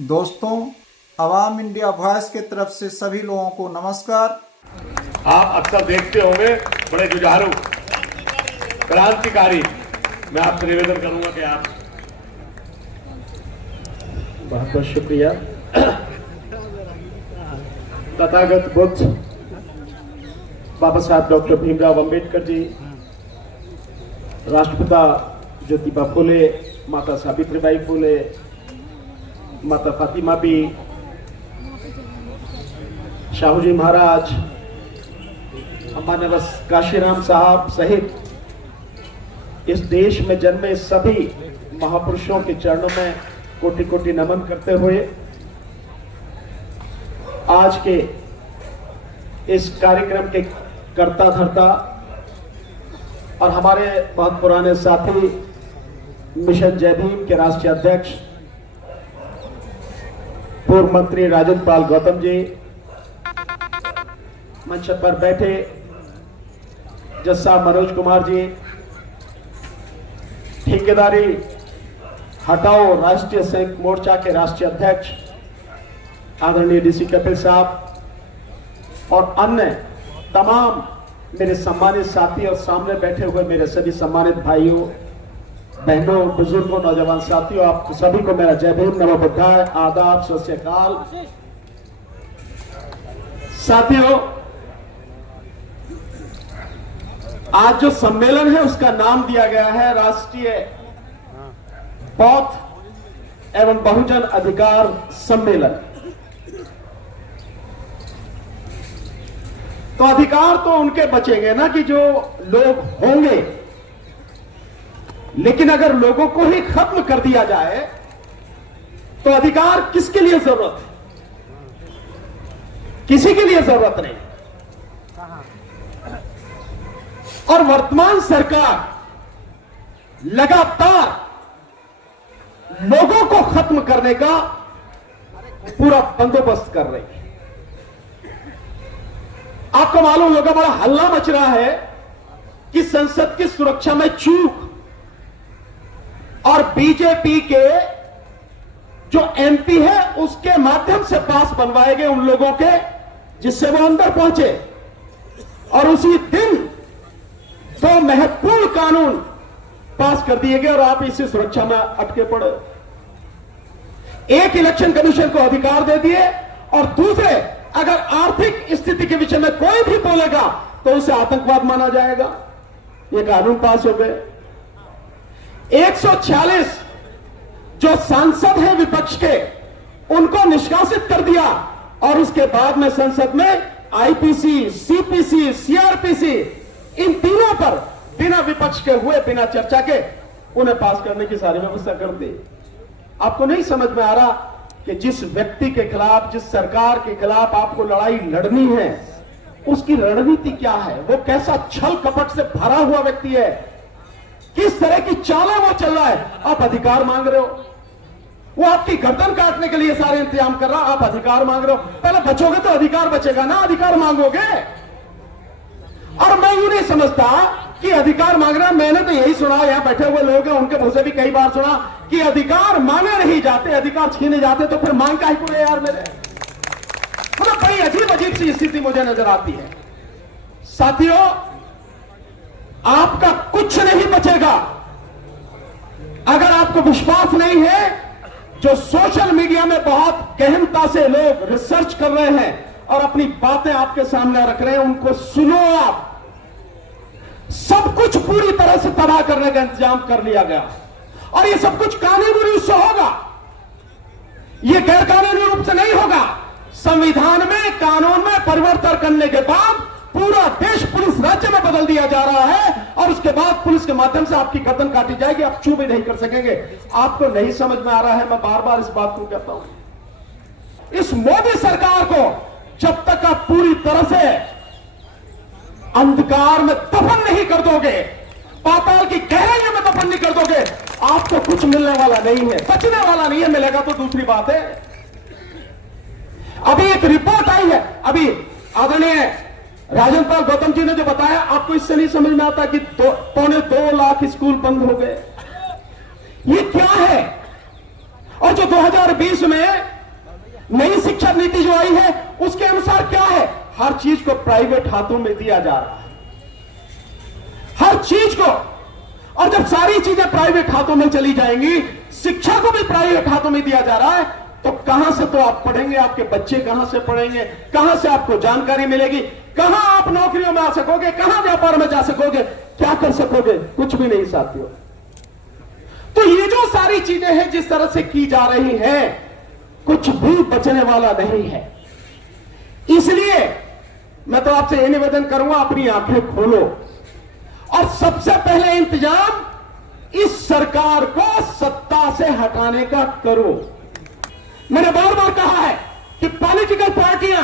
दोस्तों, अवाम India voice की तरफ से सभी लोगों को नमस्कार। आप अक्सर देखते होंगे बड़े जुझारू क्रांतिकारी। मैं आपसे निवेदन करूंगा कि आप बहुत बहुत शुक्रिया। तथागत बुद्ध बाबा साहब डॉक्टर भीमराव अंबेडकर जी, राष्ट्रपिता ज्योतिबा फुले, माता सावित्रीबाई फुले, माता फातिमा बी, शाहू जी महाराज, हमारे काशीराम साहब सहित इस देश में जन्मे सभी महापुरुषों के चरणों में कोटि कोटि नमन करते हुए आज के इस कार्यक्रम के कर्ता धर्ता और हमारे बहुत पुराने साथी मिशन जय भीम के राष्ट्रीय अध्यक्ष पूर्व मंत्री राजेंद्र पाल गौतम जी, मंच पर बैठे जज साहब मनोज कुमार जी, ठेकेदारी हटाओ राष्ट्रीय संयुक्त मोर्चा के राष्ट्रीय अध्यक्ष आदरणीय डीसी कपिल साहब और अन्य तमाम मेरे सम्मानित साथी और सामने बैठे हुए मेरे सभी सम्मानित भाइयों, बहनों, बुजुर्गों, नौजवान साथियों, आप सभी को मेरा जय भीम, नमो बुद्धाय, आदाब, सत श्री अकाल। साथियों, आज जो सम्मेलन है उसका नाम दिया गया है राष्ट्रीय बौद्ध एवं बहुजन अधिकार सम्मेलन। तो अधिकार तो उनके बचेंगे ना कि जो लोग होंगे, लेकिन अगर लोगों को ही खत्म कर दिया जाए तो अधिकार किसके लिए जरूरत है? किसी के लिए जरूरत नहीं। और वर्तमान सरकार लगातार लोगों को खत्म करने का पूरा बंदोबस्त कर रही है। आपको मालूम होगा, बड़ा हल्ला मच रहा है कि संसद की सुरक्षा में चूक और बीजेपी के जो एमपी है उसके माध्यम से पास बनवाए गए उन लोगों के जिससे वो अंदर पहुंचे, और उसी दिन दो महत्वपूर्ण कानून पास कर दिए गए और आप इसी सुरक्षा में अटके पड़े। एक, इलेक्शन कमीशन को अधिकार दे दिए, और दूसरे, अगर आर्थिक स्थिति के विषय में कोई भी बोलेगा तो उसे आतंकवाद माना जाएगा। ये कानून पास हो गए। 146 जो सांसद हैं विपक्ष के उनको निष्कासित कर दिया, और उसके बाद में संसद में आईपीसी, सीपीसी, सीआरपीसी, इन तीनों पर बिना विपक्ष के हुए, बिना चर्चा के उन्हें पास करने की सारी व्यवस्था कर दी। आपको नहीं समझ में आ रहा कि जिस व्यक्ति के खिलाफ, जिस सरकार के खिलाफ आपको लड़ाई लड़नी है, उसकी रणनीति क्या है, वो कैसा छल कपट से भरा हुआ व्यक्ति है, किस तरह की चालें वो चल रहा है। आप अधिकार मांग रहे हो, वो आपकी गर्दन काटने के लिए सारे इंतजाम कर रहा, आप अधिकार मांग रहे हो। पहले बचोगे तो अधिकार बचेगा ना, अधिकार मांगोगे। और मैं यूं नहीं समझता कि अधिकार मांग रहा है। मैंने तो यही सुना, यहां बैठे हुए लोग हैं उनके मुंह से भी कई बार सुना कि अधिकार मांगे नहीं जाते, अधिकार छीने जाते, तो फिर मांग काहे को रहे यार मेरे। मतलब बड़ी अजीब अजीब सी स्थिति मुझे नजर आती है। साथियों, आपका कुछ नहीं बचेगा अगर आपको विश्वास नहीं है। जो सोशल मीडिया में बहुत गहनता से लोग रिसर्च कर रहे हैं और अपनी बातें आपके सामने रख रहे हैं, उनको सुनो। आप सब कुछ पूरी तरह से तबाह करने का इंतजाम कर लिया गया, और ये सब कुछ कानूनी रूप से होगा, ये गैर कानूनी रूप से नहीं होगा। संविधान में, कानून में परिवर्तन करने के बाद पूरा देश पुलिस राज्य में बदल दिया जा रहा है, और उसके बाद पुलिस के माध्यम से आपकी गर्दन काटी जाएगी, आप चू भी नहीं कर सकेंगे। आपको नहीं समझ में आ रहा है, मैं बार बार इस बात को कहता हूं। इस मोदी सरकार को जब तक आप पूरी तरह से अंधकार में दफन नहीं कर दोगे, पाताल की गहराइयों में दफन नहीं कर दोगे, आपको कुछ मिलने वाला नहीं है, बचने वाला नहीं है। मिलेगा तो दूसरी बात है। अभी एक रिपोर्ट आई है, अभी आदरणीय राजेंद्र पाल गौतम जी ने जो बताया, आपको इससे नहीं समझ में आता कि 2.25 लाख स्कूल बंद हो गए। ये क्या है? और जो 2020 में नई शिक्षा नीति जो आई है उसके अनुसार क्या है, हर चीज को प्राइवेट हाथों में दिया जा रहा है, हर चीज को। और जब सारी चीजें प्राइवेट हाथों में चली जाएंगी, शिक्षा को भी प्राइवेट हाथों में दिया जा रहा है, तो कहां से तो आप पढ़ेंगे, आपके बच्चे कहां से पढ़ेंगे, कहां से आपको जानकारी मिलेगी, कहां आप नौकरियों में आ सकोगे, कहां व्यापार में जा सकोगे, क्या कर सकोगे, कुछ भी नहीं साथियों। तो ये जो सारी चीजें हैं जिस तरह से की जा रही हैं, कुछ भी बचने वाला नहीं है। इसलिए मैं तो आपसे यह निवेदन करूंगा, अपनी आंखें खोलो और सबसे पहले इंतजाम इस सरकार को सत्ता से हटाने का करो। मैंने बार बार कहा है कि पॉलिटिकल पार्टियां,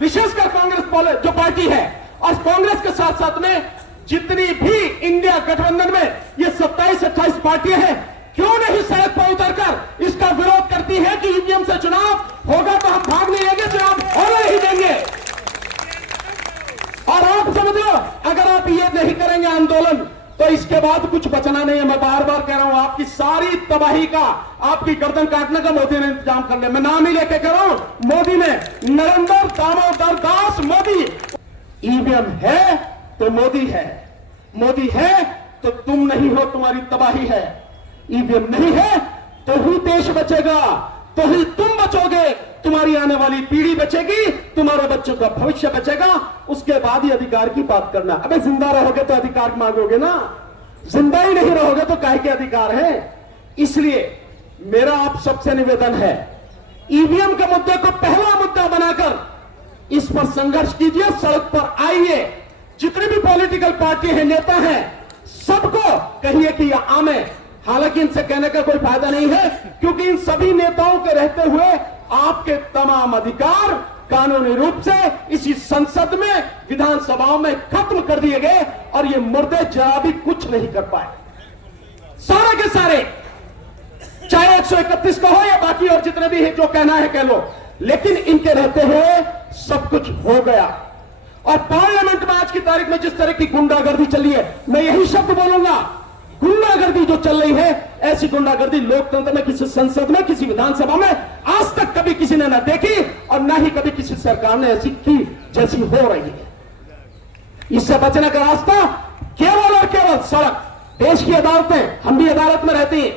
विशेषकर कांग्रेस जो पार्टी है, और कांग्रेस के साथ साथ में जितनी भी इंडिया गठबंधन में ये 27-28 पार्टियां हैं, क्यों नहीं सड़क पर उतरकर इसका विरोध करती है कि ईवीएम से चुनाव होगा तो हम भाग नहीं लेंगे, चुनाव होने ही देंगे। और आप समझ लो, अगर आप ये नहीं करेंगे आंदोलन, तो इसके बाद कुछ बचना नहीं है। मैं बार बार कह रहा हूं, आपकी सारी तबाही का, आपकी गर्दन काटने का मोदी ने इंतजाम कर लिया। मैं नाम ही लेके कह रहा हूं, मोदी ने, नरेंद्र दामोदर दास मोदी। ईवीएम है तो मोदी है, मोदी है तो तुम नहीं हो, तुम्हारी तबाही है। ईवीएम नहीं है तो ही देश बचेगा, तो ही तुम बचोगे, तुम्हारी आने वाली पीढ़ी बचेगी, तुम्हारे बच्चों का भविष्य बचेगा। उसके बाद ही अधिकार की बात करना। अबे जिंदा रहोगे तो अधिकार मांगोगे ना, जिंदा ही नहीं रहोगे तो काहे के अधिकार है। इसलिए मेरा आप सबसे निवेदन है, ईवीएम के मुद्दे को पहला मुद्दा बनाकर इस पर संघर्ष कीजिए, सड़क पर आइए। जितनी भी पॉलिटिकल पार्टी है, नेता हैं, सबको कहिए कि यह आमे। हालांकि इनसे कहने का कोई फायदा नहीं है, क्योंकि इन सभी नेताओं के रहते हुए आपके तमाम अधिकार कानूनी रूप से इसी संसद में, विधानसभाओं में खत्म कर दिए गए, और ये मुर्दे जरा भी कुछ नहीं कर पाए, सारे के सारे। चाहे 131 का हो या बाकी और जितने भी है, जो कहना है कह लो, लेकिन इनके रहते हुए सब कुछ हो गया। और पार्लियामेंट में आज की तारीख में जिस तरह की गुंडागर्दी चली है, मैं यही शब्द बोलूंगा, गुंडागर्दी जो चल रही है, ऐसी गुंडागर्दी लोकतंत्र में, किसी संसद में, किसी विधानसभा में आज तक कभी किसी ने न देखी, और न ही कभी किसी सरकार ने ऐसी की जैसी हो रही है। इससे बचने का रास्ता केवल और केवल सड़क। देश की अदालतें, हम भी अदालत में रहती हैं,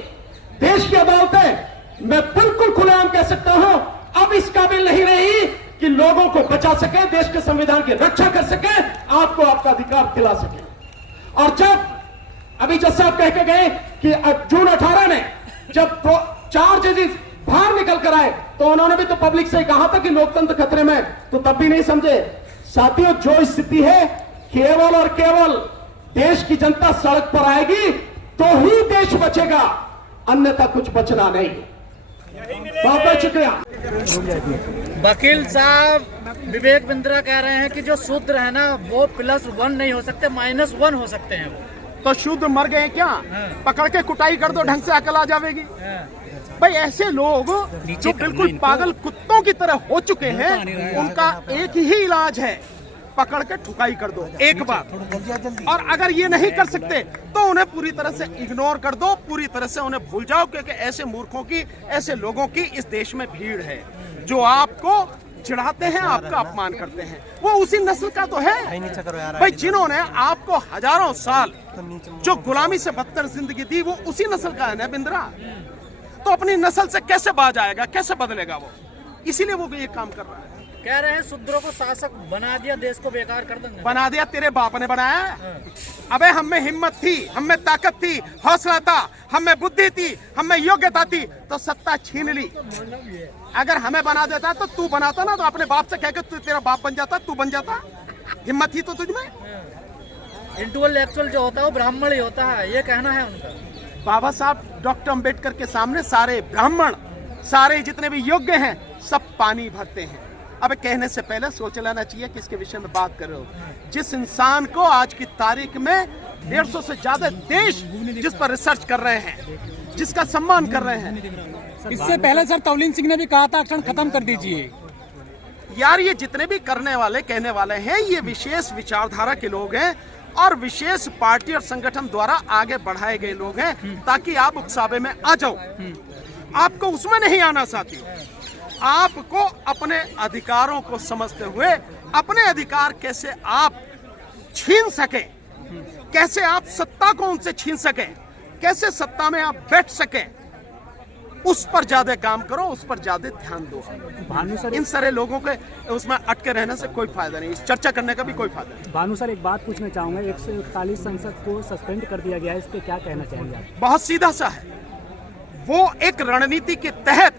देश की अदालतें मैं बिल्कुल खुलेआम कह सकता हूं, अब इस काबिल नहीं रही कि लोगों को बचा सके, देश के संविधान की रक्षा कर सके, आपको आपका अधिकार दिला सके। और जब अभी जज साहब कह के गए कि जून 18 में जब 4 जजेस बाहर निकल कर आए, तो उन्होंने भी तो पब्लिक से कहा था कि लोकतंत्र खतरे में, तो तब भी नहीं समझे। साथियों, जो स्थिति है, केवल और केवल देश की जनता सड़क पर आएगी तो ही देश बचेगा, अन्यथा कुछ बचना नहीं। बहुत बहुत शुक्रिया। वकील साहब विवेक बिंद्रा कह रहे हैं कि जो शूद्र है ना, वो +1 नहीं हो सकते, -1 हो सकते हैं। वो तो शूद्र मर गए क्या? पकड़ के कुटाई कर दो, ढंग से अकल आ जाएगी। भाई ऐसे लोग जो बिल्कुल पागल कुत्तों की तरह हो चुके हैं, उनका एक ही इलाज है, पकड़ के ठुकाई कर दो एक बार। और अगर ये नहीं कर सकते तो उन्हें पूरी तरह से इग्नोर कर दो, पूरी तरह से उन्हें भूल जाओ, क्योंकि ऐसे मूर्खों की, ऐसे लोगों की इस देश में भीड़ है जो आपको चिढ़ाते हैं, आपका अपमान करते हैं। वो उसी नस्ल का तो है भाई, जिन्होंने आपको हजारों साल जो गुलामी से बदतर जिंदगी दी, वो उसी नस्ल का है ना बिंद्रा। तो अपनी नस्ल से कैसे बाज आएगा, कैसे बदलेगा वो? इसीलिए वो ये काम कर रहा है। कह रहे हैं शूद्रों को शासक बना दिया, देश को बेकार कर देंगे। बना दिया? तेरे बाप ने बनाया? अबे हम में हिम्मत थी, हम में ताकत थी, हौसला था, हम में बुद्धि थी, हम में योग्यता थी, तो सत्ता छीन ली। अगर हमें बना देता तो तू बनाता ना, तो अपने बाप से कह के तू, तेरा बाप बन जाता, तू बन जाता। हिम्मत थी तो तुझमें। इंटेलेक्चुअल जो होता है वो ब्राह्मण ही होता है, ये कहना है उनका। बाबा साहब डॉक्टर अंबेडकर के सामने सारे ब्राह्मण, सारे जितने भी योग्य हैं, सब पानी भरते हैं। अब कहने से पहले सोच लेना चाहिए कि इसके विषय में बात कर रहे हो। जिस इंसान को आज की तारीख में 150 से ज्यादा देश जिस पर रिसर्च कर रहे हैं, जिसका सम्मान कर रहे हैं, इससे पहले सर तौलीन सिंह ने भी कहा था आरक्षण खत्म कर दीजिए। यार ये जितने भी करने वाले, कहने वाले हैं, ये विशेष विचारधारा के लोग हैं और विशेष पार्टी और संगठन द्वारा आगे बढ़ाए गए लोग हैं, ताकि आप उकसावे में आ जाओ। आपको उसमें नहीं आना साथियों। आपको अपने अधिकारों को समझते हुए अपने अधिकार कैसे आप छीन सके, कैसे आप सत्ता को उनसे छीन सके, कैसे सत्ता में आप बैठ सके, उस पर ज्यादा काम करो, उस पर ज्यादा ध्यान दो। इन सारे लोगों के उसमें अटके रहने से कोई फायदा नहीं, इस चर्चा करने का भी कोई फायदा नहीं। भानु सर, एक बात पूछना चाहूंगा, 141 संसद को सस्पेंड कर दिया गया है, इस पे क्या कहना चाहेंगे आप? बहुत सीधा सा है, वो एक रणनीति के तहत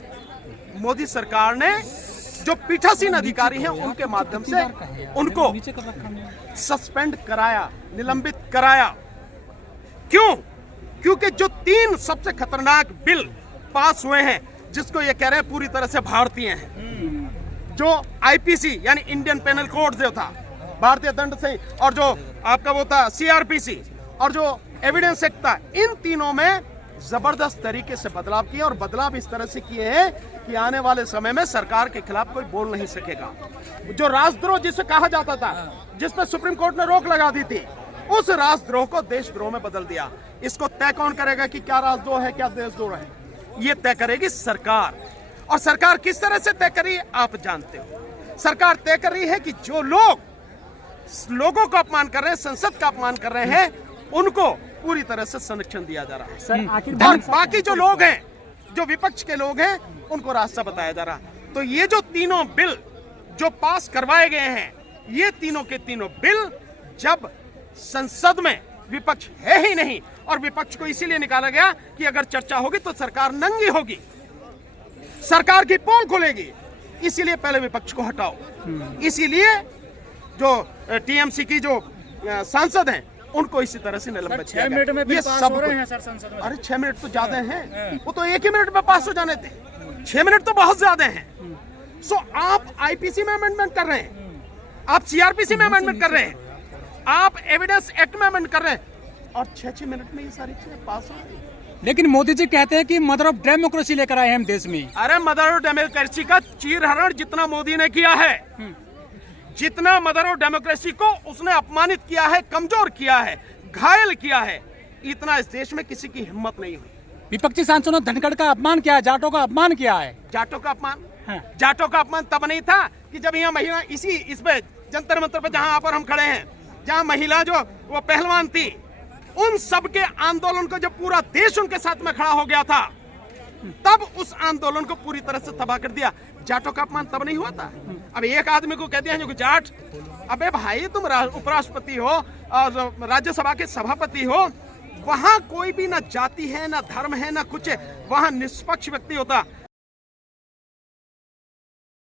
मोदी सरकार ने जो पीठासीन अधिकारी हैं उनके माध्यम से उनको सस्पेंड कराया, निलंबित कराया। क्यों? क्योंकि जो 3 सबसे खतरनाक बिल पास हुए हैं, जिसको ये कह रहे हैं पूरी तरह से भारतीय हैं, जो आईपीसी यानी इंडियन पेनल कोड जो था, भारतीय दंड संहिता, और जो आपका वो था सीआरपीसी, और जो एविडेंस एक्ट था, इन तीनों में जबरदस्त तरीके से बदलाव किए, और बदलाव इस तरह से किए हैं कि आने वाले समय में सरकार के खिलाफ कोई बोल नहीं सकेगा। जो राजद्रोह जिसे कहा जाता था, जिस पर सुप्रीम कोर्ट ने रोक लगा दी थी, उस राजद्रोह को देशद्रोह में बदल दिया। इसको तय कौन करेगा कि क्या राजद्रोह है, क्या देशद्रोह है? ये तय करेगी सरकार। और सरकार किस तरह से तय करी आप जानते हो। सरकार तय कर रही है कि जो लोग लोगों का अपमान कर रहे हैं, संसद का अपमान कर रहे हैं, उनको पूरी तरह से संरक्षण दिया जा रहा है। सर, आखिर और बाकी जो लोग हैं, जो विपक्ष के लोग हैं, उनको रास्ता बताया जा रहा है। तो ये जो तीनों बिल जो पास करवाए गए हैं, ये तीनों के तीनों बिल जब संसद में विपक्ष है ही नहीं, और विपक्ष को इसीलिए निकाला गया कि अगर चर्चा होगी तो सरकार नंगी होगी, सरकार की पोल खुलेगी, इसीलिए पहले विपक्ष को हटाओ। इसीलिए जो टीएमसी की जो सांसद हैं उनको इसी तरह से निलंबित किया 6 मिनट में गया। बिल पास हो रहे हैं सर संसद में। अरे 6 मिनट तो ज्यादा हैं, वो तो 1 ही मिनट में पास हो जाने थे, 6 मिनट तो बहुत ज्यादा हैं। सो आप आईपीसी में अमेंडमेंट कर रहे हैं, आप सीआरपीसी में अमेंडमेंट कर रहे हैं, आप एविडेंस एक्ट में अमेंड कर रहे हैं, और 6 मिनट में ये सारी चीजें पास हो रही है। लेकिन मोदी जी कहते हैं कि मदर ऑफ डेमोक्रेसी लेकर आए हैं हम देश में। अरे मदर ऑफ डेमोक्रेसी का चीरहरण जितना मोदी ने किया है, जितना मदर ऑफ डेमोक्रेसी को उसने अपमानित किया है, कमजोर किया है, घायल किया है, इतना इस देश में किसी की हिम्मत नहीं हुई। विपक्षी सांसदों ने धनखड़ का अपमान किया है, जाटों का अपमान किया है। जाटों का अपमान, हाँ। जाटों का अपमान तब नहीं था कि जब यहाँ महिला इस पे जंतर मंतर पे जहाँ पर हम खड़े हैं, जहाँ महिला जो वो पहलवान थी, उन सब के आंदोलन को जब पूरा देश उनके साथ में खड़ा हो गया था, तब उस आंदोलन को पूरी तरह से तबाह कर दिया। जाटों का अपमान तब नहीं हुआ था। अब एक आदमी को कह दिया जो जाट, अबे भाई तुम उपराष्ट्रपति हो और राज्यसभा के सभापति हो, वहां कोई भी ना जाति है, ना धर्म है, ना कुछ है, वहां निष्पक्ष व्यक्ति होता।